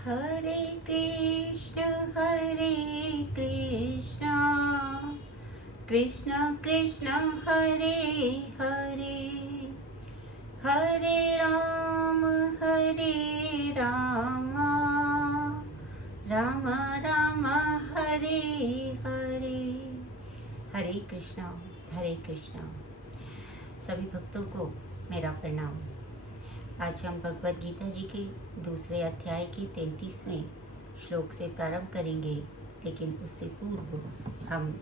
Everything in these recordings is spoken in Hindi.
हरे कृष्ण कृष्ण कृष्ण हरे हरे, हरे राम राम राम हरे हरे। हरे कृष्णा। सभी भक्तों को मेरा प्रणाम। आज हम भगवद गीता जी के दूसरे अध्याय के 33वें श्लोक से प्रारंभ करेंगे, लेकिन उससे पूर्व हम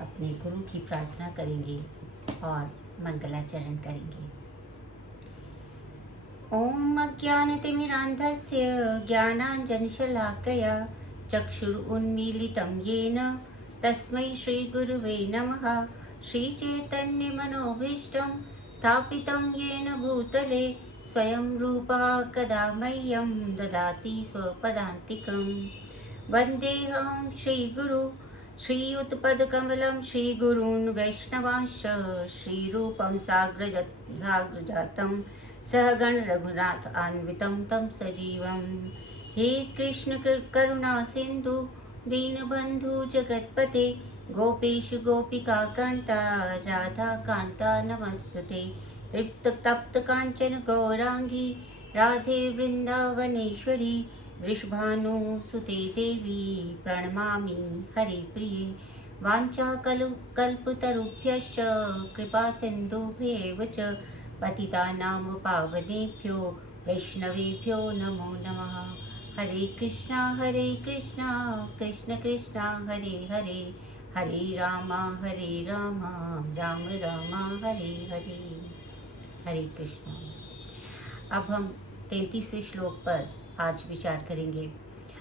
अपने गुरु की प्रार्थना करेंगे और मंगलाचरण करेंगे। ओम अज्ञानतिमिरान्धस्य ज्ञानाञ्जनशलाकया चक्षुरुन्मीलितं येन तस्मै श्रीगुरुवे नमः। श्रीचैतन्यमनोभीष्टं स्थापितं येन भूतले स्वयं रूपः कदा मह्यं ददाति स्वपदान्तिकं। वन्देऽहं श्रीगुरु श्रीयुतपदकमलं श्रीगुरून् वैष्णवांश्च श्रीरूपं साग्रजातं सहगण रघुनाथ अन्वितं तं सजीवं। हे कृष्ण करुणा सिंधु दीनबंधु जगतपते गोपेश गोपिका कांता राधा कांता नमस्तुते। तृप्त तप्त कांचन गौरांगी राधे वृंदावनेश्वरी वृषभानुसुते देवी प्रणमामि हरिप्रिये। वाञ्छाकल्पतरुभ्यश्च कृपा सिन्धुभ्येव च पतितानां पावनेभ्यो वैष्णवेभ्यो नमो नमः। हरे कृष्णा कृष्ण कृष्णा हरे हरे, हरे राम राम राम हरे हरे। हरे कृष्णा। अब हम 33वें श्लोक पर आज विचार करेंगे।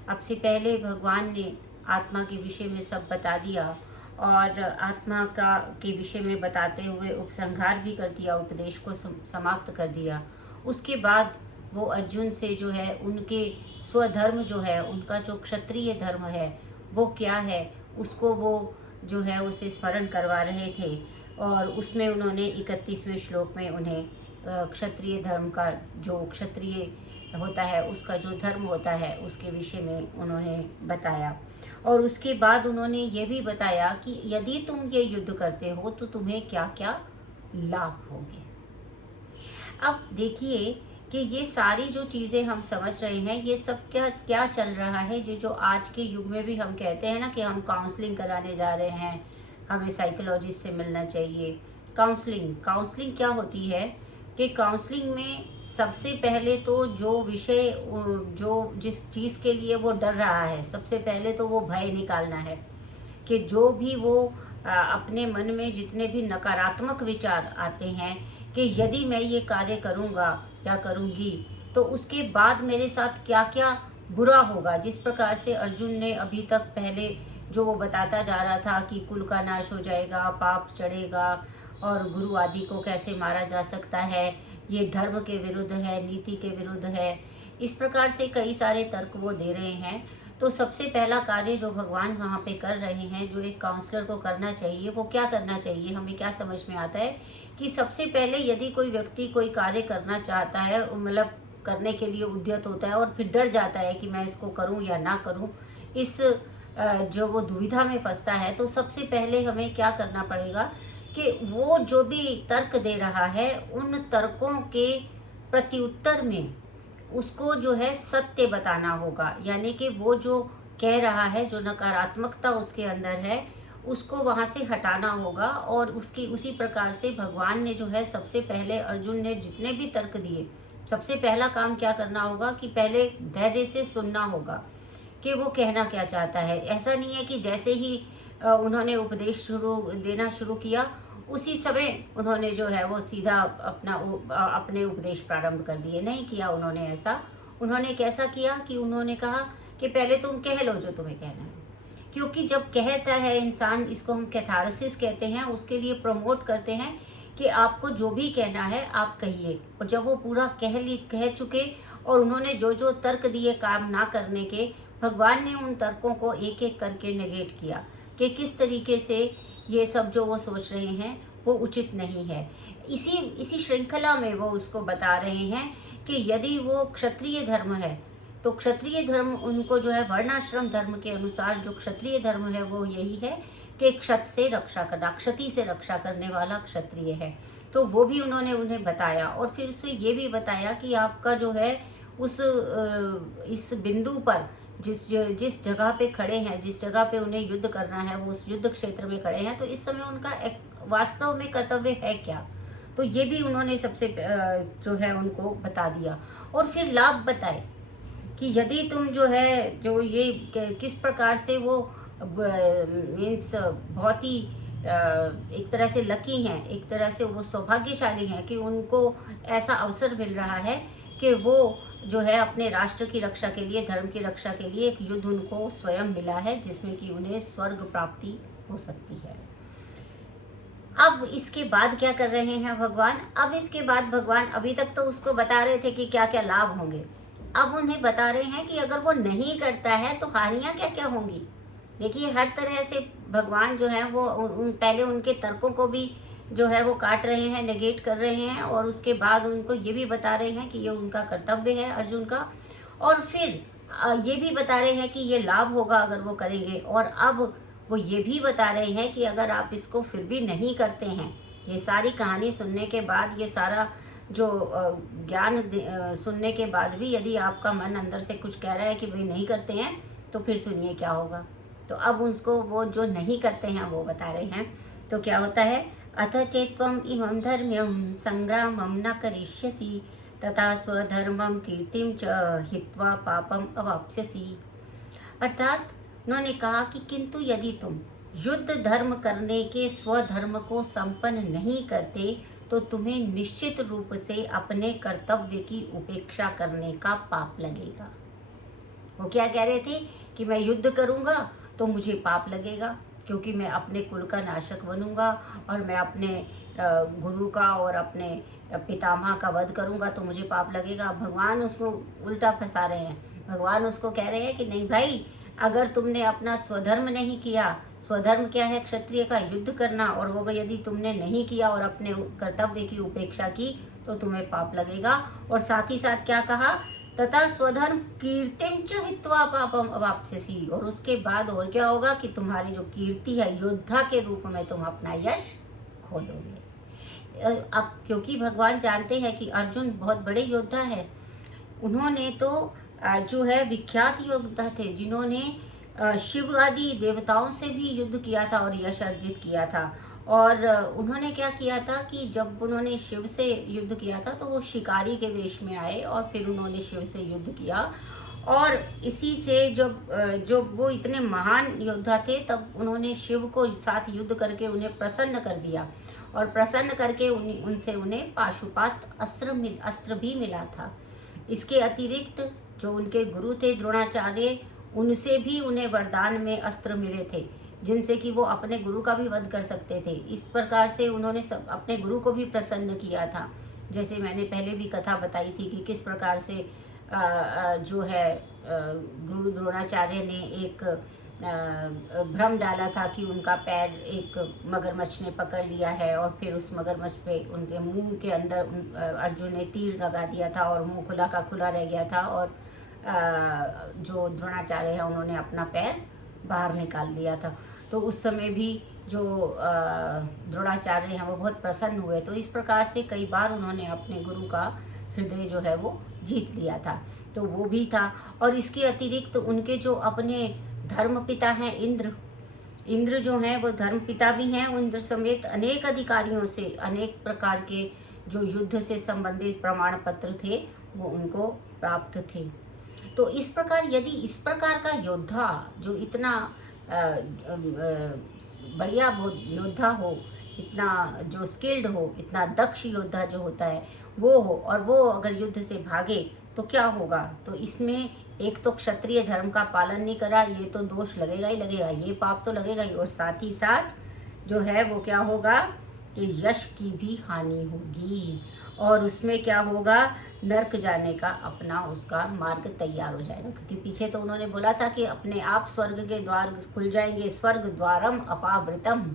अब से पहले भगवान ने आत्मा के विषय में सब बता दिया और आत्मा का के विषय में बताते हुए उपसंहार भी कर दिया, उपदेश को समाप्त कर दिया। उसके बाद वो अर्जुन से जो है उनके स्वधर्म जो है, उनका जो क्षत्रिय धर्म है वो क्या है, उसको वो जो है उसे स्मरण करवा रहे थे। और उसमें उन्होंने 31वें श्लोक में उन्हें क्षत्रिय धर्म का, जो क्षत्रिय होता है उसका जो धर्म होता है उसके विषय में उन्होंने बताया। और उसके बाद उन्होंने ये भी बताया कि यदि तुम ये युद्ध करते हो तो तुम्हें क्या क्या लाभ होंगे। अब देखिए कि ये सारी जो चीज़ें हम समझ रहे हैं, ये सब क्या क्या चल रहा है। जो आज के युग में भी हम कहते हैं ना कि हम काउंसलिंग कराने जा रहे हैं, हमें साइकोलॉजिस्ट से मिलना चाहिए। काउंसलिंग क्या होती है कि काउंसलिंग में सबसे पहले तो जो विषय, जो जिस चीज़ के लिए वो डर रहा है, सबसे पहले तो वो भय निकालना है कि जो भी वो अपने मन में जितने भी नकारात्मक विचार आते हैं कि यदि मैं ये कार्य करूँगा या करूँगी तो उसके बाद मेरे साथ क्या क्या बुरा होगा। जिस प्रकार से अर्जुन ने अभी तक पहले जो वो बताता जा रहा था कि कुल का नाश हो जाएगा, पाप चढ़ेगा और गुरु आदि को कैसे मारा जा सकता है, ये धर्म के विरुद्ध है, नीति के विरुद्ध है, इस प्रकार से कई सारे तर्क वो दे रहे हैं। तो सबसे पहला कार्य जो भगवान वहाँ पे कर रहे हैं, जो एक काउंसलर को करना चाहिए, वो क्या करना चाहिए, हमें क्या समझ में आता है कि सबसे पहले यदि कोई व्यक्ति कोई कार्य करना चाहता है, मतलब करने के लिए उद्यत होता है और फिर डर जाता है कि मैं इसको करूं या ना करूं, इस जो वो दुविधा में फंसता है, तो सबसे पहले हमें क्या करना पड़ेगा कि वो जो भी तर्क दे रहा है उन तर्कों के प्रत्युत्तर में उसको जो है सत्य बताना होगा। यानी कि वो जो कह रहा है, जो नकारात्मकता उसके अंदर है, उसको वहाँ से हटाना होगा। और उसकी उसी प्रकार से भगवान ने जो है सबसे पहले अर्जुन ने जितने भी तर्क दिए, सबसे पहला काम क्या करना होगा कि पहले धैर्य से सुनना होगा कि वो कहना क्या चाहता है। ऐसा नहीं है कि जैसे ही उन्होंने उपदेश देना शुरू किया उसी समय उन्होंने जो है वो सीधा अपने उपदेश प्रारंभ कर दिए। नहीं किया उन्होंने ऐसा। उन्होंने कैसा किया कि उन्होंने कहा कि पहले तुम कह लो जो तुम्हें कहना है, क्योंकि जब कहता है इंसान, इसको हम कैथारसिस कहते हैं, उसके लिए प्रमोट करते हैं कि आपको जो भी कहना है आप कहिए। और जब वो पूरा कह चुके और उन्होंने जो जो तर्क दिए काम ना करने के, भगवान ने उन तर्कों को एक एक करके नेगेट किया कि किस तरीके से ये सब जो वो सोच रहे हैं वो उचित नहीं है। इसी श्रृंखला में वो उसको बता रहे हैं कि यदि वो क्षत्रिय धर्म है तो क्षत्रिय धर्म उनको जो है वर्णाश्रम धर्म के अनुसार जो क्षत्रिय धर्म है वो यही है कि क्षत से रक्षा करना, क्षति से रक्षा करने वाला क्षत्रिय है। तो वो भी उन्होंने उन्हें बताया और फिर उसमें ये भी बताया कि आपका जो है उस इस बिंदु पर जिस जिस जगह पे खड़े हैं, जिस जगह पे उन्हें युद्ध करना है, वो उस युद्ध क्षेत्र में खड़े हैं, तो इस समय उनका एक वास्तव में कर्तव्य है क्या। तो ये भी उन्होंने सबसे जो है उनको बता दिया और फिर लाभ बताए कि यदि तुम जो है जो ये किस प्रकार से वो मीन्स बहुत ही एक तरह से लकी हैं, एक तरह से वो सौभाग्यशाली हैं कि उनको ऐसा अवसर मिल रहा है कि वो जो है अपने राष्ट्र की रक्षा के लिए, धर्म की रक्षा के लिए एक युद्ध उनको स्वयं मिला है जिसमें कि उन्हें स्वर्ग प्राप्ति हो सकती है। अब इसके बाद क्या कर रहे हैं भगवान? अब इसके बाद भगवान, अभी तक तो उसको बता रहे थे कि क्या क्या लाभ होंगे, अब उन्हें बता रहे हैं कि अगर वो नहीं करता है तो हानियां क्या क्या होंगी। देखिए हर तरह से भगवान जो है वो पहले उनके तर्कों को भी जो है वो काट रहे हैं, नेगेट कर रहे हैं और उसके बाद उनको ये भी बता रहे हैं कि ये उनका कर्तव्य है अर्जुन का, और फिर ये भी बता रहे हैं कि ये लाभ होगा अगर वो करेंगे। और अब वो ये भी बता रहे हैं कि अगर आप इसको फिर भी नहीं करते हैं, ये सारी कहानी सुनने के बाद, ये सारा जो ज्ञान सुनने के बाद भी यदि आपका मन अंदर से कुछ कह रहा है कि भाई नहीं करते हैं, तो फिर सुनिए क्या होगा। तो अब उसको वो जो नहीं करते हैं वो बता रहे हैं। तो क्या होता है, अथ चेत्वम इमं धर्म्यम संग्रामम न करिष्यसि तथा स्वधर्मम कीर्तिम च हित्वा पापम अवाप्स्यसि। अर्थात उन्होंने कहा कि किंतु यदि तुम युद्ध धर्म करने के स्वधर्म को संपन्न नहीं करते तो तुम्हें निश्चित रूप से अपने कर्तव्य की उपेक्षा करने का पाप लगेगा। वो क्या कह रहे थे कि मैं युद्ध करूंगा तो मुझे पाप लगेगा क्योंकि मैं अपने कुल का नाशक बनूंगा और मैं अपने गुरु का और अपने पितामह का वध करूंगा तो मुझे पाप लगेगा। भगवान उसको उल्टा फंसा रहे हैं। भगवान उसको कह रहे हैं कि नहीं भाई, अगर तुमने अपना स्वधर्म नहीं किया, स्वधर्म क्या है? क्षत्रिय का युद्ध करना, और वो यदि तुमने नहीं किया और अपने कर्तव्य की उपेक्षा की तो तुम्हें पाप लगेगा। और साथ ही साथ क्या कहा, तथा स्वधर्म कीर्तिम च हित्वा पापम अवाप्स्यसि, और उसके बाद और क्या होगा कि तुम्हारी जो कीर्ति है योद्धा के रूप में तुम अपना यश खो दोगे। अब क्योंकि भगवान जानते हैं कि अर्जुन बहुत बड़े योद्धा है, उन्होंने तो जो है विख्यात योद्धा थे जिन्होंने शिव आदि देवताओं से भी युद्ध किया था और यश अर्जित किया था। और उन्होंने क्या किया था कि जब उन्होंने शिव से युद्ध किया था तो वो शिकारी के वेश में आए और फिर उन्होंने शिव से युद्ध किया। और इसी से जब वो इतने महान योद्धा थे तब उन्होंने शिव को साथ युद्ध करके उन्हें प्रसन्न कर दिया, और प्रसन्न करके उनसे उन्हें पाशुपात अस्त्र भी मिला था। इसके अतिरिक्त जो उनके गुरु थे द्रोणाचार्य, उनसे भी उन्हें वरदान में अस्त्र मिले थे जिनसे कि वो अपने गुरु का भी वध कर सकते थे। इस प्रकार से उन्होंने सब अपने गुरु को भी प्रसन्न किया था। जैसे मैंने पहले भी कथा बताई थी कि किस प्रकार से जो है गुरु द्रोणाचार्य ने एक भ्रम डाला था कि उनका पैर एक मगरमच्छ ने पकड़ लिया है, और फिर उस मगरमच्छ पे उनके मुंह के अंदर अर्जुन ने तीर लगा दिया था और मुंह खुला का खुला रह गया था, और जो द्रोणाचार्य है उन्होंने अपना पैर बाहर निकाल लिया था। तो उस समय भी जो द्रोणाचार्य हैं वो बहुत प्रसन्न हुए। तो इस प्रकार से कई बार उन्होंने अपने गुरु का हृदय जो है वो जीत लिया था, तो वो भी था। और इसके अतिरिक्त उनके जो अपने धर्म पिता हैं इंद्र जो हैं वो धर्म पिता भी हैं। इंद्र समेत अनेक अधिकारियों से अनेक प्रकार के जो युद्ध से संबंधित प्रमाण पत्र थे वो उनको प्राप्त थे। तो इस प्रकार यदि इस प्रकार का योद्धा जो इतना बढ़िया योद्धा हो, इतना जो स्किल्ड हो, इतना दक्ष योद्धा जो होता है वो हो, और वो अगर युद्ध से भागे तो क्या होगा? तो इसमें एक तो क्षत्रिय धर्म का पालन नहीं करा, ये तो दोष लगेगा ही लगेगा, ये पाप तो लगेगा ही। और साथ ही साथ जो है वो क्या होगा कि यश की भी हानि होगी, और उसमें क्या होगा, नर्क जाने का अपना उसका मार्ग तैयार हो जाएगा। क्योंकि पीछे तो उन्होंने बोला था कि अपने आप स्वर्ग के द्वार खुल जाएंगे, स्वर्ग द्वारम अपावृतम,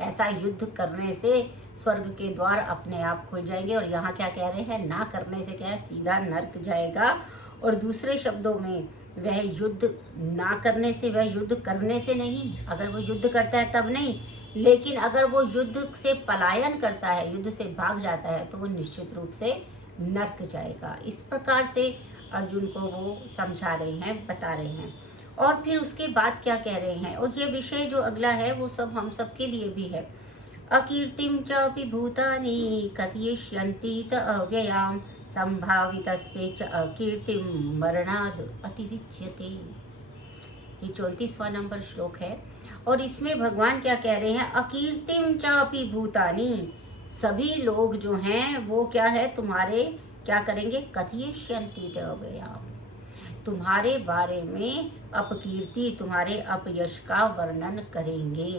ऐसा युद्ध करने से स्वर्ग के द्वार अपने आप खुल जाएंगे। और यहाँ क्या कह रहे हैं, ना करने से क्या है, सीधा नर्क जाएगा। और दूसरे शब्दों में वह युद्ध ना करने से, वह युद्ध करने से नहीं, अगर वो युद्ध करता है तब नहीं, लेकिन अगर वो युद्ध से पलायन करता है, युद्ध से भाग जाता है, तो वो निश्चित रूप से नर्क जाएगा। इस प्रकार से अर्जुन को वो समझा रहे हैं, बता रहे हैं। और फिर उसके बाद क्या कह रहे हैं, और ये विषय जो अगला है वो सब हम सब के लिए भी है। अकीर्तिम च अपि भूतानि कथयिष्यन्ति त अव्ययाम संभावितस्य च अकीर्तिम मरणाद अतिरिच्यते। ये 34वां नंबर श्लोक है। और इसमें भगवान क्या कह रहे हैं, अकीर्तिम च अपि भूतानि, सभी लोग जो हैं वो क्या है, तुम्हारे क्या करेंगे, कथयिष्यन्ति त अव्ययाम, तुम्हारे बारे में अपकीर्ति, तुम्हारे अपयश का वर्णन करेंगे।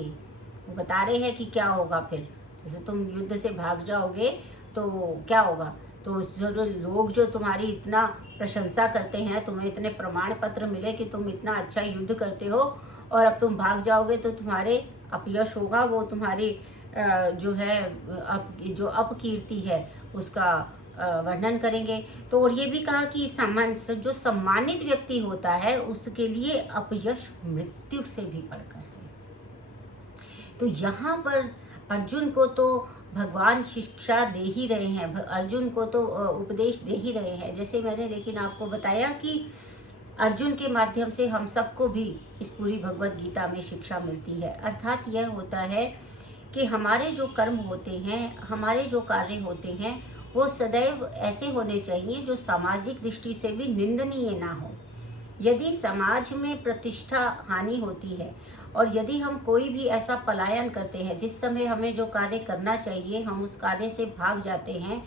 वो बता रहे हैं कि क्या होगा फिर, जैसे तुम युद्ध से भाग जाओगे तो क्या होगा, तो जो लोग जो तुम्हारी इतना प्रशंसा करते हैं, तुम्हें इतने प्रमाण पत्र मिले कि तुम इतना अच्छा युद्ध करते हो, और अब तुम भाग जाओगे तो तुम्हारे अपयश होगा, वो तुम्हारी जो है जो अपकीर्ति है उसका वर्णन करेंगे। तो और ये भी कहा कि जो सम्मानित व्यक्ति होता है उसके लिए अपयश मृत्यु से भी बढ़कर है। तो यहाँ पर अर्जुन को तो भगवान शिक्षा दे ही रहे हैं, अर्जुन को तो उपदेश दे ही रहे हैं। जैसे मैंने लेकिन आपको बताया कि अर्जुन के माध्यम से हम सबको भी इस पूरी भगवत गीता में शिक्षा मिलती है। अर्थात यह होता है कि हमारे जो कर्म होते हैं, हमारे जो कार्य होते हैं, वो सदैव ऐसे होने चाहिए जो सामाजिक दृष्टि से भी निंदनीय ना हो। यदि समाज में प्रतिष्ठा हानि होती है और यदि हम कोई भी ऐसा पलायन करते हैं, जिस समय हमें जो कार्य करना चाहिए हम उस कार्य से भाग जाते हैं,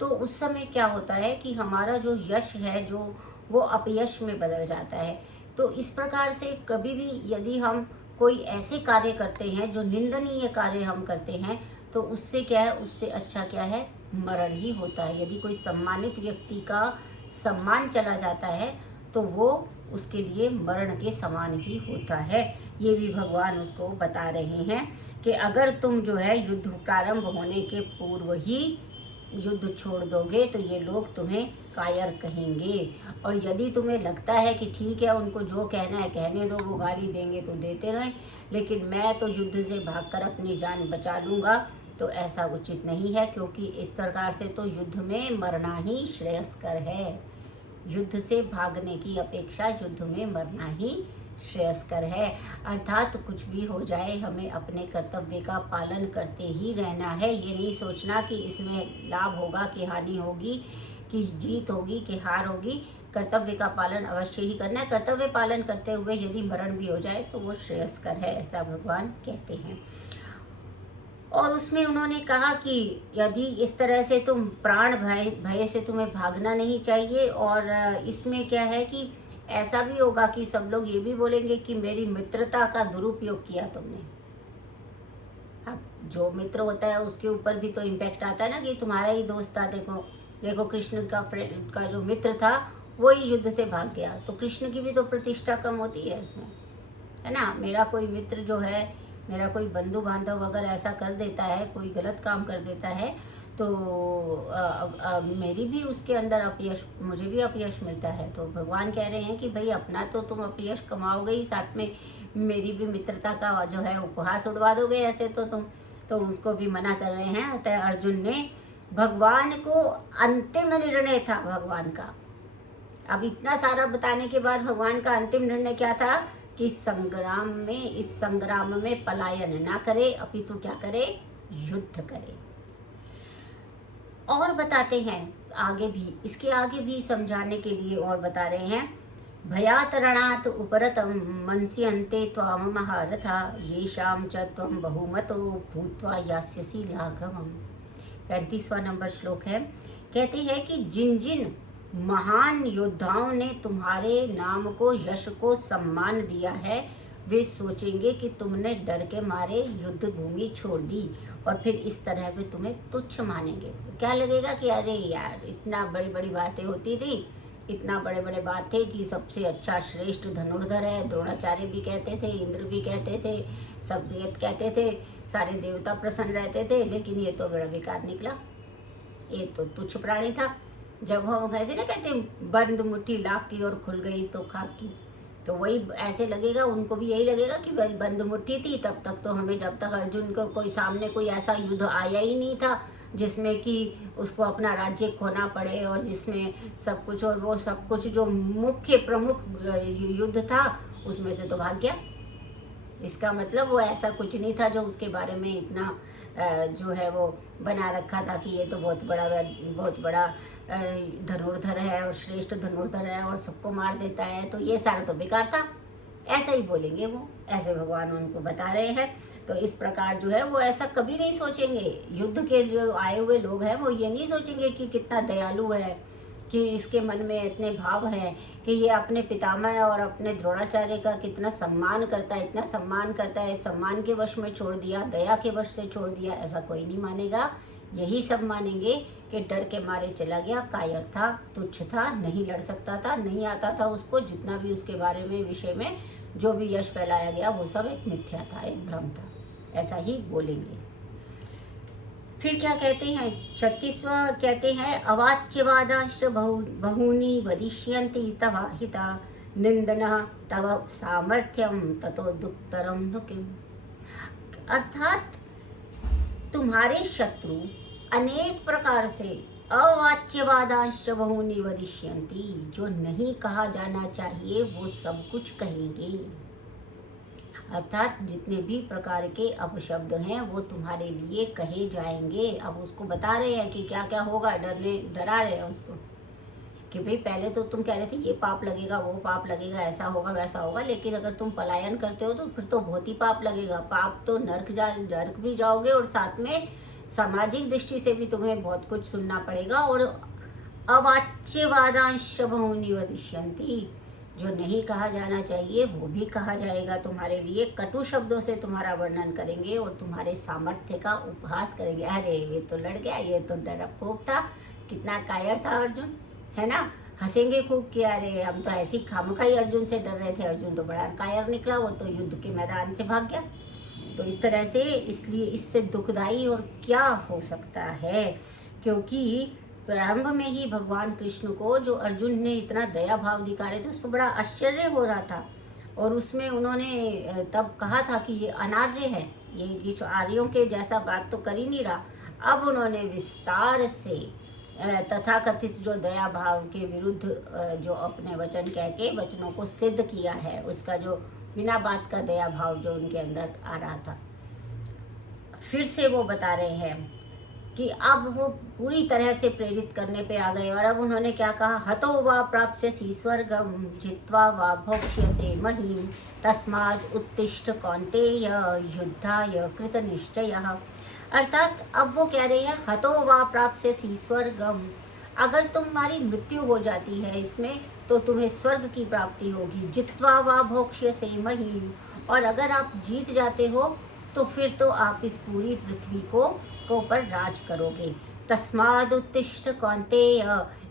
तो उस समय क्या होता है कि हमारा जो यश है जो वो अपयश में बदल जाता है। तो इस प्रकार से कभी भी यदि हम कोई ऐसे कार्य करते हैं जो निंदनीय कार्य हम करते हैं, तो उससे क्या है, उससे अच्छा क्या है, मरण ही होता है। यदि कोई सम्मानित व्यक्ति का सम्मान चला जाता है तो वो उसके लिए मरण के समान ही होता है। ये भी भगवान उसको बता रहे हैं कि अगर तुम जो है युद्ध प्रारंभ होने के पूर्व ही युद्ध छोड़ दोगे तो ये लोग तुम्हें कायर कहेंगे, और यदि तुम्हें लगता है कि ठीक है उनको जो कहना है कहने दो, वो गाली देंगे तो देते रहें, लेकिन मैं तो युद्ध से भागकर अपनी जान बचा लूँगा, तो ऐसा उचित नहीं है, क्योंकि इस प्रकार से तो युद्ध में मरना ही श्रेयस्कर है। युद्ध से भागने की अपेक्षा युद्ध में मरना ही श्रेयस्कर है। अर्थात कुछ भी हो जाए हमें अपने कर्तव्य का पालन करते ही रहना है। ये नहीं सोचना कि इसमें लाभ होगा कि हानि होगी, कि जीत होगी कि हार होगी। कर्तव्य का पालन अवश्य ही करना है। कर्तव्य पालन करते हुए यदि मरण भी हो जाए तो वो श्रेयस्कर है, ऐसा भगवान कहते हैं। और उसमें उन्होंने कहा कि यदि इस तरह से तुम प्राण भय से तुम्हें भागना नहीं चाहिए, और इसमें क्या है कि ऐसा भी होगा कि सब लोग ये भी बोलेंगे कि मेरी मित्रता का दुरुपयोग किया तुमने। अब जो मित्र होता है उसके ऊपर भी तो इम्पैक्ट आता है ना, कि तुम्हारा ही दोस्त था, देखो देखो कृष्ण का फ्रेंड का जो मित्र था वो ही युद्ध से भाग गया, तो कृष्ण की भी तो प्रतिष्ठा कम होती है उसमें, है ना। मेरा कोई मित्र जो है, मेरा कोई बंधु बांधव अगर ऐसा कर देता है, कोई गलत काम कर देता है, तो मेरी भी उसके अंदर अपयश, मुझे भी अपयश मिलता है। तो भगवान कह रहे हैं कि भाई अपना तो तुम अपयश कमाओगे ही, साथ में मेरी भी मित्रता का जो है उपहास उड़वा दोगे ऐसे तो तुम, तो उसको भी मना कर रहे हैं। अतः अर्जुन ने, भगवान को अंतिम निर्णय था भगवान का। अब इतना सारा बताने के बाद भगवान का अंतिम निर्णय क्या था कि संग्राम में, इस संग्राम में पलायन ना करे, अपितु क्या करे, युद्ध करे। और बताते हैं आगे भी, इसके आगे भी समझाने के लिए और बता रहे हैं, भयात रणात उपरतम मनस्यन्ते त्वाम महारथा येषाम च त्वम बहुमतो भूत्वा यास्यसि लाघवम्। 35वां नंबर श्लोक है। कहते हैं कि जिन जिन महान योद्धाओं ने तुम्हारे नाम को, यश को सम्मान दिया है, वे सोचेंगे कि तुमने डर के मारे युद्ध भूमि छोड़ दी, और फिर इस तरह वे तुम्हें तुच्छ मानेंगे। क्या लगेगा कि अरे यार इतना बड़ी बड़ी बातें होती थी, इतना बड़े बड़े बात थे कि सबसे अच्छा श्रेष्ठ धनुर्धर है, द्रोणाचार्य भी कहते थे, इंद्र भी कहते थे, सब कहते थे, सारे देवता प्रसन्न रहते थे, लेकिन ये तो बड़ा बेकार निकला, ये तो तुच्छ प्राणी था। जब हम ऐसे ना कहते हैं, बंद मुट्ठी लाख की और खुल गई तो खाक की, तो वही ऐसे लगेगा, उनको भी यही लगेगा कि भाई बंद मुट्ठी थी तब तक तो हमें, जब तक अर्जुन को कोई सामने कोई ऐसा युद्ध आया ही नहीं था जिसमें कि उसको अपना राज्य खोना पड़े, और जिसमें सब कुछ, और वो सब कुछ जो मुख्य प्रमुख युद्ध था उसमें से तो भाग गया। इसका मतलब वो ऐसा कुछ नहीं था जो उसके बारे में इतना जो है वो बना रखा था कि ये तो बहुत बड़ा धनुर्धर है और श्रेष्ठ धनुर्धर है और सबको मार देता है, तो ये सारा तो बेकार था। ऐसा ही बोलेंगे वो, ऐसे भगवान उनको बता रहे हैं। तो इस प्रकार जो है वो ऐसा कभी नहीं सोचेंगे। युद्ध के जो आए हुए लोग हैं वो ये नहीं सोचेंगे कि कितना दयालु है, कि इसके मन में इतने भाव हैं कि ये अपने पितामह और अपने द्रोणाचार्य का कितना सम्मान करता है, इतना सम्मान करता है, सम्मान के वश में छोड़ दिया, दया के वश से छोड़ दिया, ऐसा कोई नहीं मानेगा। यही सब मानेंगे कि डर के मारे चला गया, कायर था, तुच्छ था, नहीं लड़ सकता था, नहीं आता था उसको, जितना भी उसके बारे में विषय में जो भी यश फैलाया गया वो सब एक मिथ्या था, एक भ्रम था, ऐसा ही बोलेंगे। फिर क्या कहते हैं, 36वां कहते हैं, अवाच्यवादांश बहूनि वदिष्यन्ति तवाहिता निंदना तव सामर्थ्यम ततो दुक्तरम नु किम। अर्थात तुम्हारे शत्रु अनेक प्रकार से अवाच्यवादांश बहूनि वदिष्यन्ति, जो नहीं कहा जाना चाहिए वो सब कुछ कहेंगे। अर्थात जितने भी प्रकार के अपशब्द हैं वो तुम्हारे लिए कहे जाएंगे। अब उसको बता रहे हैं कि क्या क्या होगा, डरा रहे हैं उसको कि भाई पहले तो तुम कह रहे थे ये पाप लगेगा, वो पाप लगेगा, ऐसा होगा वैसा होगा, लेकिन अगर तुम पलायन करते हो तो फिर तो बहुत ही पाप लगेगा। पाप तो नरक भी जाओगे, और साथ में सामाजिक दृष्टि से भी तुम्हें बहुत कुछ सुनना पड़ेगा। और अवाच्यवादांश बहूनि वदिष्यन्ति, जो नहीं कहा जाना चाहिए वो भी कहा जाएगा तुम्हारे लिए, कटु शब्दों से तुम्हारा वर्णन करेंगे और तुम्हारे सामर्थ्य का उपहास करेंगे। अरे ये तो लड़ गया, ये तो डरपोक था, कितना कायर था अर्जुन, है ना। हंसेंगे खूब कि अरे हम तो ऐसी खामखा ही अर्जुन से डर रहे थे, अर्जुन तो बड़ा कायर निकला, वो तो युद्ध के मैदान से भाग गया। तो इस तरह से, इसलिए इससे दुखदाई और क्या हो सकता है, क्योंकि प्रारंभ में ही भगवान कृष्ण को जो अर्जुन ने इतना दया भाव दिखा रहे थे उसको बड़ा आश्चर्य हो रहा था, और उसमें उन्होंने तब कहा था कि ये अनार्य है, ये जो आर्यों के जैसा बात तो कर ही नहीं रहा। अब उन्होंने विस्तार से तथाकथित जो दया भाव के विरुद्ध जो अपने वचन कह के वचनों को सिद्ध किया है, उसका जो बिना बात का दया भाव जो उनके अंदर आ रहा था, फिर से वो बता रहे हैं कि अब वो पूरी तरह से प्रेरित करने पे आ गए। और अब उन्होंने क्या कहा, हतो वा प्राप्स्यसि स्वर्गम जित्वा वा भोक्ष्यसे महीम तस्माद् उत्तिष्ठ कौन्तेय युद्धाय कृतनिश्चयः। अर्थात अब वो कह रहे हैं, हतो वा प्राप्स्यसि स्वर्गम, अगर तुम्हारी मृत्यु हो जाती है इसमें तो तुम्हें स्वर्ग की प्राप्ति होगी। जित्वा वा भोक्ष्यसे महीम, और अगर आप जीत जाते हो तो फिर तो आप इस पूरी पृथ्वी को पर राज करोगे। तस्माद् उत्तिष्ठ कौन्तेय,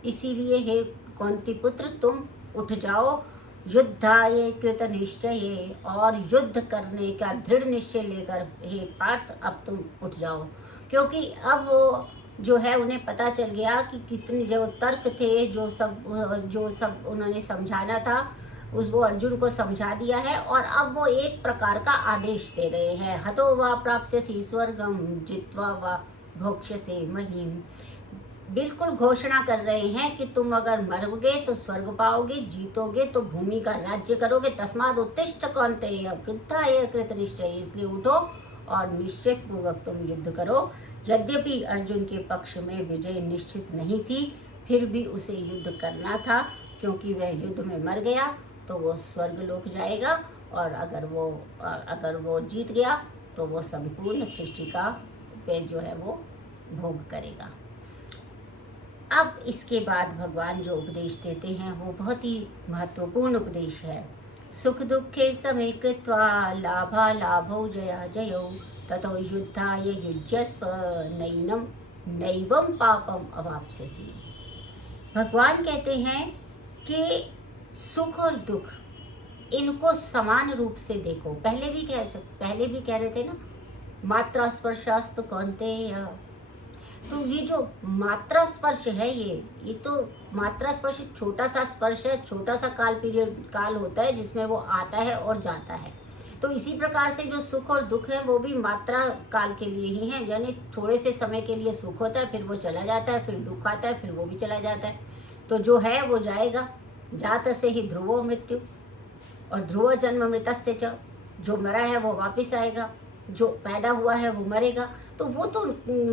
इसीलिए हे कौन्ती पुत्र तुम उठ जाओ, युद्धाय कृत निश्चय, और युद्ध करने का दृढ़ निश्चय लेकर हे पार्थ अब तुम उठ जाओ। क्योंकि अब वो जो है उन्हें पता चल गया कि कितने जो तर्क थे, जो सब उन्होंने समझाना था वो अर्जुन को समझा दिया है, और अब वो एक प्रकार का आदेश दे रहे हैं, हतो वा प्राप्स्यसि स्वर्गम जित्वा वा भोक्ष्यसे महीम। बिल्कुल घोषणा कर रहे हैं कि तुम अगर मरोगे तो स्वर्ग पाओगे, जीतोगे तो भूमि का राज्य करोगे। तस्माद् उत्तिष्ठ कौन्तेय वृद्धाय कृत निश्चय, इसलिए उठो और निश्चित पूर्वक तुम युद्ध करो। यद्यपि अर्जुन के पक्ष में विजय निश्चित नहीं थी, फिर भी उसे युद्ध करना था, क्योंकि वह युद्ध में मर गया तो वो स्वर्ग लोक जाएगा, और अगर वो जीत गया तो वो संपूर्ण सृष्टि का पे जो है वो भोग करेगा। अब इसके बाद भगवान जो उपदेश देते हैं वो बहुत ही महत्वपूर्ण उपदेश है। सुख दुखे समय कृत्वा लाभा लाभौ जया जयौ ततो युद्धाय युज्यस्व नैवं पापम अवाप्स्यसि। भगवान कहते हैं कि सुख और दुख इनको समान रूप से देखो। पहले भी कह रहे थे ना, मात्रा स्पर्शास्तु कौन्तेय, तो ये जो मात्रा स्पर्श है, ये तो मात्रा स्पर्श छोटा सा स्पर्श है, छोटा सा काल पीरियड काल होता है जिसमें वो आता है और जाता है। तो इसी प्रकार से जो सुख और दुख है वो भी मात्रा काल के लिए ही है, यानी थोड़े से समय के लिए सुख होता है, फिर वो चला जाता है, फिर दुख आता है, फिर वो भी चला जाता है। तो जो है वो जाएगा। जात से ही ध्रुवो मृत्यु, और ध्रुव जन्म मृतस्य च, जो मरा है वो वापस आएगा, जो पैदा हुआ है वो मरेगा। तो वो तो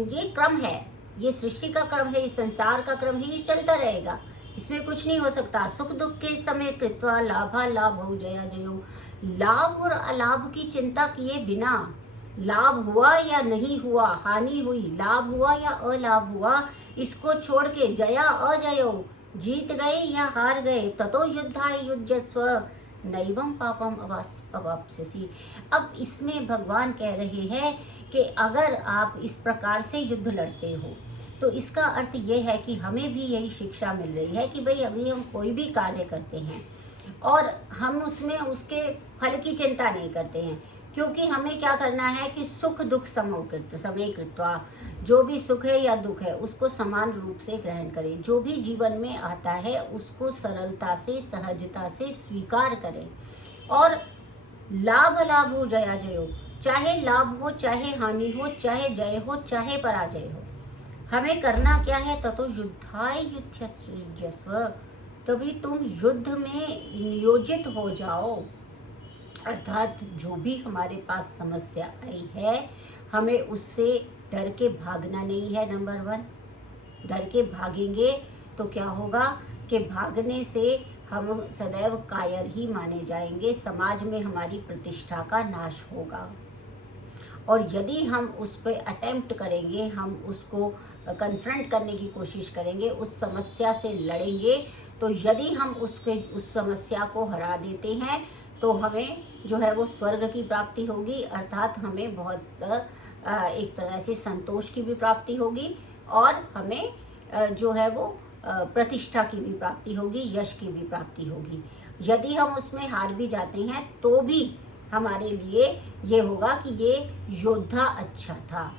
ये क्रम है, ये सृष्टि का क्रम है, इस संसार का क्रम है, ये चलता रहेगा, इसमें कुछ नहीं हो सकता। सुख दुख के समय कृत्वा लाभा लाभौ जया जयो, लाभ और अलाभ की चिंता किए बिना, लाभ हुआ या नहीं हुआ, हानि हुई, लाभ हुआ या अलाभ हुआ, इसको छोड़ के जया अजयो, जीत गए या हार गए, ततो युद्धाय युज्यस्व नैवम पापम अवाप्स्यसि। अब इसमें भगवान कह रहे हैं कि अगर आप इस प्रकार से युद्ध लड़ते हो तो इसका अर्थ ये है कि हमें भी यही शिक्षा मिल रही है कि भाई अभी हम कोई भी कार्य करते हैं और हम उसमें उसके फल की चिंता नहीं करते हैं, क्योंकि हमें क्या करना है कि सुख दुख समकृत्वा, जो भी सुख है या दुख है उसको समान रूप से ग्रहण करें। जो भी जीवन में आता है उसको सरलता से सहजता से स्वीकार करें। और लाभ लाभ हो जया जयो, चाहे लाभ हो चाहे हानि हो, चाहे जय हो चाहे पराजय हो, हमें करना क्या है, ततो युद्धाय युध्यस्व, तभी तुम युद्ध में नियोजित हो जाओ। अर्थात जो भी हमारे पास समस्या आई है हमें उससे डर के भागना नहीं है। नंबर 1, डर के भागेंगे तो क्या होगा कि भागने से हम सदैव कायर ही माने जाएंगे, समाज में हमारी प्रतिष्ठा का नाश होगा। और यदि हम उस पर अटेम्प्ट करेंगे, हम उसको कन्फ्रंट करने की कोशिश करेंगे, उस समस्या से लड़ेंगे, तो यदि हम उस समस्या को हरा देते हैं तो हमें जो है वो स्वर्ग की प्राप्ति होगी, अर्थात हमें बहुत एक तरह से संतोष की भी प्राप्ति होगी और हमें जो है वो प्रतिष्ठा की भी प्राप्ति होगी, यश की भी प्राप्ति होगी। यदि हम उसमें हार भी जाते हैं तो भी हमारे लिए ये होगा कि ये योद्धा अच्छा था,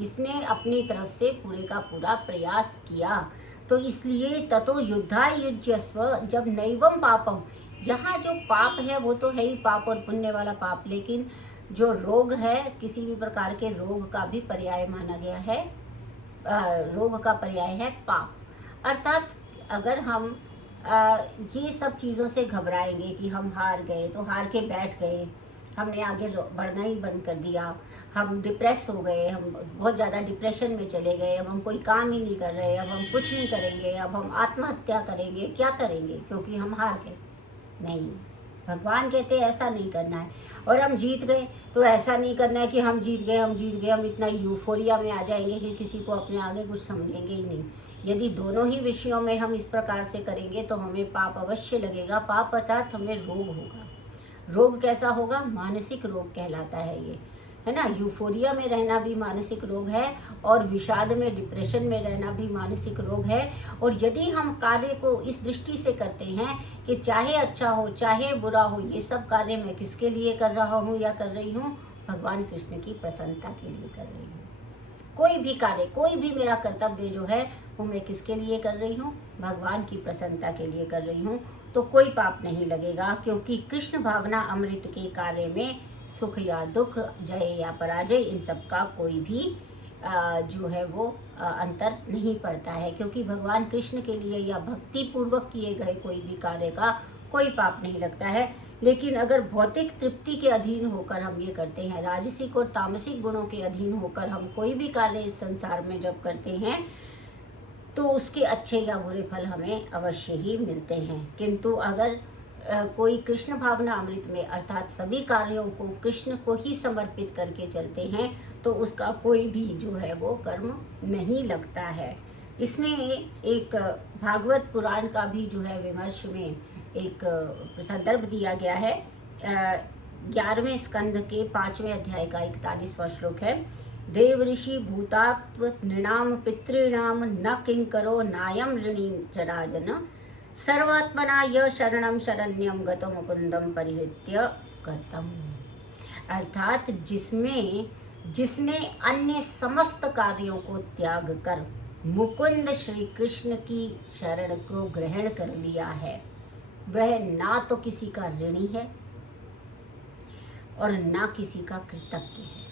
इसने अपनी तरफ से पूरे का पूरा प्रयास किया। तो इसलिए ततो युद्धाय युज्यस्व, जब नैवम पापम, यहाँ जो पाप है वो तो है ही पाप और पुण्य वाला पाप, लेकिन जो रोग है किसी भी प्रकार के रोग का भी पर्याय माना गया है, रोग का पर्याय है पाप। अर्थात अगर हम ये सब चीज़ों से घबराएंगे कि हम हार गए तो हार के बैठ गए, हमने आगे बढ़ना ही बंद कर दिया, हम डिप्रेस हो गए, हम बहुत ज़्यादा डिप्रेशन में चले गए, अब हम कोई काम ही नहीं कर रहे, अब हम कुछ नहीं करेंगे, अब हम आत्महत्या करेंगे, क्या करेंगे क्योंकि हम हार गए। नहीं, भगवान कहते हैं ऐसा नहीं करना है। और हम जीत गए तो ऐसा नहीं करना है कि हम जीत गए, हम इतना यूफोरिया में आ जाएंगे कि किसी को अपने आगे कुछ समझेंगे ही नहीं। यदि दोनों ही विषयों में हम इस प्रकार से करेंगे तो हमें पाप अवश्य लगेगा। पाप अर्थात हमें रोग होगा। रोग कैसा होगा? मानसिक रोग कहलाता है ये, है ना। यूफोरिया में रहना भी मानसिक रोग है और विषाद में, डिप्रेशन में रहना भी मानसिक रोग है। और यदि हम कार्य को इस दृष्टि से करते हैं कि चाहे अच्छा हो चाहे बुरा हो, ये सब कार्य मैं किसके लिए कर रहा हूँ या कर रही हूँ? भगवान कृष्ण की प्रसन्नता के लिए कर रही हूँ। कोई भी कार्य, कोई भी मेरा कर्तव्य जो है वो मैं किसके लिए कर रही हूँ? भगवान की प्रसन्नता के लिए कर रही हूँ। तो कोई पाप नहीं लगेगा, क्योंकि कृष्ण भावना अमृत के कार्य में सुख या दुख, जय या पराजय, इन सब का कोई भी जो है वो अंतर नहीं पड़ता है, क्योंकि भगवान कृष्ण के लिए या भक्ति पूर्वक किए गए कोई भी कार्य का कोई पाप नहीं लगता है। लेकिन अगर भौतिक तृप्ति के अधीन होकर हम ये करते हैं, राजसिक और तामसिक गुणों के अधीन होकर हम कोई भी कार्य इस संसार में जब करते हैं तो उसके अच्छे या बुरे फल हमें अवश्य ही मिलते हैं। किंतु अगर कोई कृष्ण भावना अमृत में, अर्थात सभी कार्यों को कृष्ण को ही समर्पित करके चलते हैं, तो उसका कोई भी जो है वो कर्म नहीं लगता है। इसमें एक भागवत पुराण का भी जो है विमर्श में एक संदर्भ दिया गया है। 11वें स्कंध के 5वें अध्याय का 41वां श्लोक है। देव ऋषि भूतात्व नृणाम पितॄणाम न किंकरो नायम ऋणी जराजन, सर्वात्मना य शरणम शरण्यम गतो मुकुंदम परिहृत्य करतम। अर्थात जिसमें जिसने अन्य समस्त कार्यों को त्याग कर मुकुंद श्री कृष्ण की शरण को ग्रहण कर लिया है, वह ना तो किसी का ऋणी है और ना किसी का कृतज्ञ है।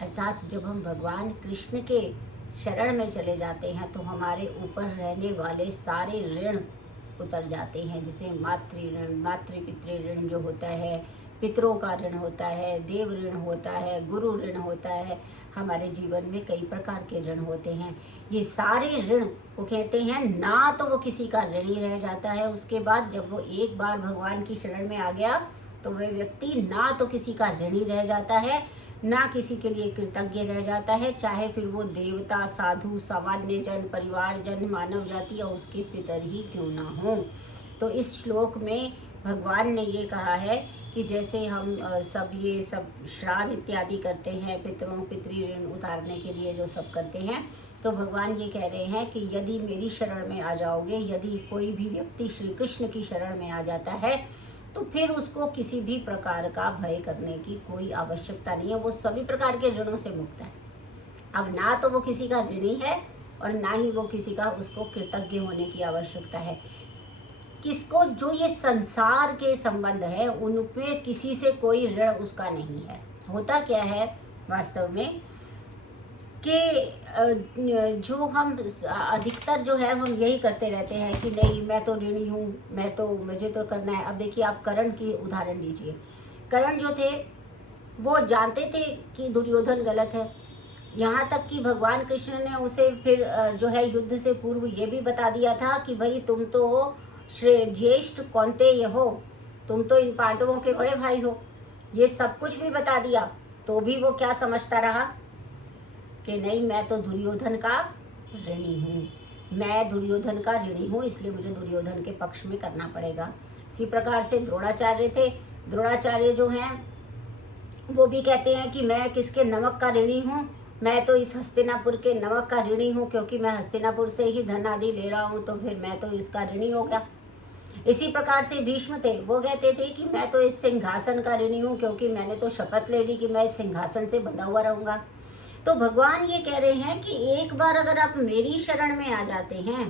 अर्थात जब हम भगवान कृष्ण के शरण में चले जाते हैं तो हमारे ऊपर रहने वाले सारे ऋण उतर जाते हैं, जिसे मातृ ऋण, मातृ पितृ ऋण जो होता है, पितरों का ऋण होता है, देव ऋण होता है, गुरु ऋण होता है। हमारे जीवन में कई प्रकार के ऋण होते हैं। ये सारे ऋण वो कहते हैं ना तो वो किसी का ऋणी रह जाता है, उसके बाद जब वो एक बार भगवान की शरण में आ गया तो वह व्यक्ति ना तो किसी का ऋणी रह जाता है, ना किसी के लिए कृतज्ञ रह जाता है, चाहे फिर वो देवता, साधु, सामान्य जन, परिवार जन, मानव जाति और उसके पितर ही क्यों ना हो। तो इस श्लोक में भगवान ने ये कहा है कि जैसे हम ये सब श्राद्ध इत्यादि करते हैं, पितरों पितृ ऋण उतारने के लिए जो सब करते हैं, तो भगवान ये कह रहे हैं कि यदि मेरी शरण में आ जाओगे, यदि कोई भी व्यक्ति श्री कृष्ण की शरण में आ जाता है तो फिर उसको किसी भी प्रकार का भय करने की कोई आवश्यकता नहीं है, वो सभी प्रकार के ऋणों से मुक्त है। अब ना तो वो किसी का ऋणी है और ना ही वो किसी का उसको कृतज्ञ होने की आवश्यकता है। किसको, जो ये संसार के संबंध है उनमें किसी से कोई ऋण उसका नहीं है। होता क्या है वास्तव में कि जो हम अधिकतर जो है हम यही करते रहते हैं कि नहीं मैं तो ऋणी हूँ, मैं तो, मुझे तो करना है। अब देखिए आप कर्ण की उदाहरण लीजिए। कर्ण जो थे वो जानते थे कि दुर्योधन गलत है, यहाँ तक कि भगवान कृष्ण ने उसे फिर जो है युद्ध से पूर्व ये भी बता दिया था कि भाई तुम तो ज्येष्ठ कौन्तेय हो, तुम तो इन पांडवों के बड़े भाई हो, ये सब कुछ भी बता दिया। तो भी वो क्या समझता रहा कि नहीं मैं तो दुर्योधन का ऋणी हूँ, मैं दुर्योधन का ऋणी हूँ, इसलिए मुझे दुर्योधन के पक्ष में करना पड़ेगा। इसी प्रकार से द्रोणाचार्य थे। द्रोणाचार्य जो हैं वो भी कहते हैं कि मैं किसके, नमक का ऋणी हूँ, मैं तो इस हस्तिनापुर के नमक का ऋणी हूँ, क्योंकि मैं हस्तिनापुर से ही धन आदि ले रहा हूँ, तो फिर मैं तो इसका ऋणी हो गया। इसी प्रकार से भीष्म थे, वो कहते थे कि मैं तो इस सिंहासन का ऋणी हूँ, क्योंकि मैंने तो शपथ ले ली कि मैं इस सिंहासन से बंधा हुआ रहूंगा। तो भगवान ये कह रहे हैं कि एक बार अगर आप मेरी शरण में आ जाते हैं,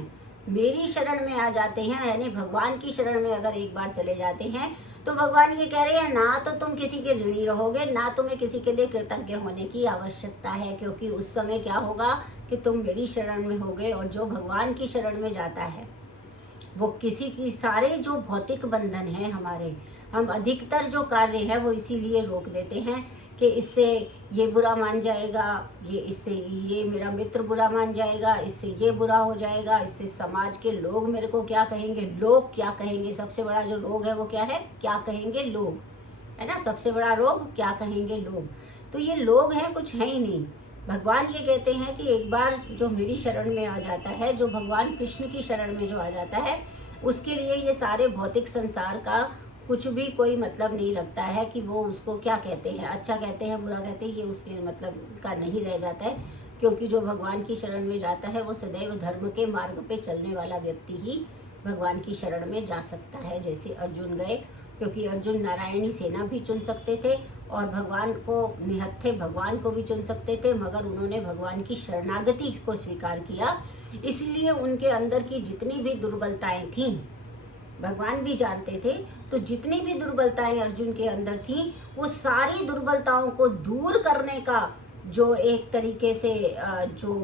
मेरी शरण में आ जाते हैं, यानी भगवान की शरण में अगर एक बार चले जाते हैं, तो भगवान ये कह रहे हैं ना तो तुम किसी के ऋणी रहोगे, ना तुम्हें किसी के लिए कृतज्ञ होने की आवश्यकता है, क्योंकि उस समय क्या होगा कि तुम मेरी शरण में होगे। और जो भगवान की शरण में जाता है वो किसी की, सारे जो भौतिक बंधन हैं हमारे, हम अधिकतर जो कार्य है वो इसीलिए रोक देते हैं कि इससे ये बुरा मान जाएगा, ये इससे ये मेरा मित्र बुरा मान जाएगा, इससे ये बुरा हो जाएगा, इससे समाज के लोग मेरे को क्या कहेंगे, लोग क्या कहेंगे। सबसे बड़ा जो रोग है वो क्या है, क्या कहेंगे लोग, है ना। सबसे बड़ा रोग क्या कहेंगे लोग। तो ये लोग हैं, कुछ है ही नहीं। भगवान ये कहते हैं कि एक बार जो मेरी शरण में आ जाता है, जो भगवान कृष्ण की शरण में जो आ जाता है, उसके लिए ये सारे भौतिक संसार का कुछ भी कोई मतलब नहीं रखता है कि वो उसको क्या कहते हैं, अच्छा कहते हैं, बुरा कहते हैं, ये उसके मतलब का नहीं रह जाता है। क्योंकि जो भगवान की शरण में जाता है वो सदैव धर्म के मार्ग पे चलने वाला व्यक्ति ही भगवान की शरण में जा सकता है। जैसे अर्जुन गए, क्योंकि अर्जुन नारायणी सेना भी चुन सकते थे और भगवान को निहत्थे भगवान को भी चुन सकते थे, मगर उन्होंने भगवान की शरणागति को स्वीकार किया। इसीलिए उनके अंदर की जितनी भी दुर्बलताएं थीं भगवान भी जानते थे, तो जितनी भी दुर्बलताएं अर्जुन के अंदर थीं वो सारी दुर्बलताओं को दूर करने का जो एक तरीके से जो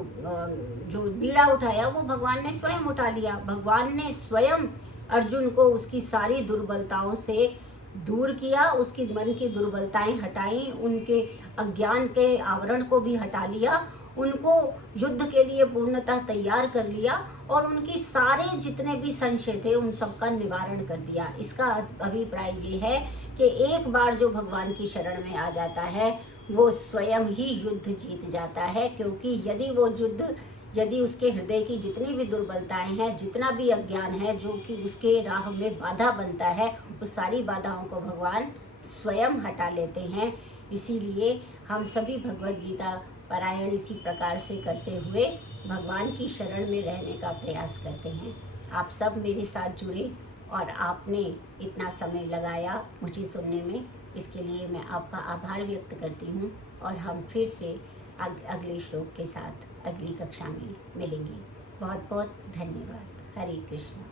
बीड़ा उठाया वो भगवान ने स्वयं उठा लिया। भगवान ने स्वयं अर्जुन को उसकी सारी दुर्बलताओं से दूर किया, उसकी मन की दुर्बलताएं हटाई, उनके अज्ञान के आवरण को भी हटा लिया, उनको युद्ध के लिए पूर्णतः तैयार कर लिया और उनकी सारे जितने भी संशय थे उन सब का निवारण कर दिया। इसका अभिप्राय ये है कि एक बार जो भगवान की शरण में आ जाता है वो स्वयं ही युद्ध जीत जाता है, क्योंकि यदि उसके हृदय की जितनी भी दुर्बलताएं हैं, जितना भी अज्ञान है जो कि उसके राह में बाधा बनता है, उस सारी बाधाओं को भगवान स्वयं हटा लेते हैं। इसीलिए हम सभी भगवद गीता पारायण इसी प्रकार से करते हुए भगवान की शरण में रहने का प्रयास करते हैं। आप सब मेरे साथ जुड़े और आपने इतना समय लगाया मुझे सुनने में, इसके लिए मैं आपका आभार व्यक्त करती हूँ। और हम फिर से अगले श्लोक के साथ अगली कक्षा में मिलेंगे। बहुत बहुत धन्यवाद। हरे कृष्णा।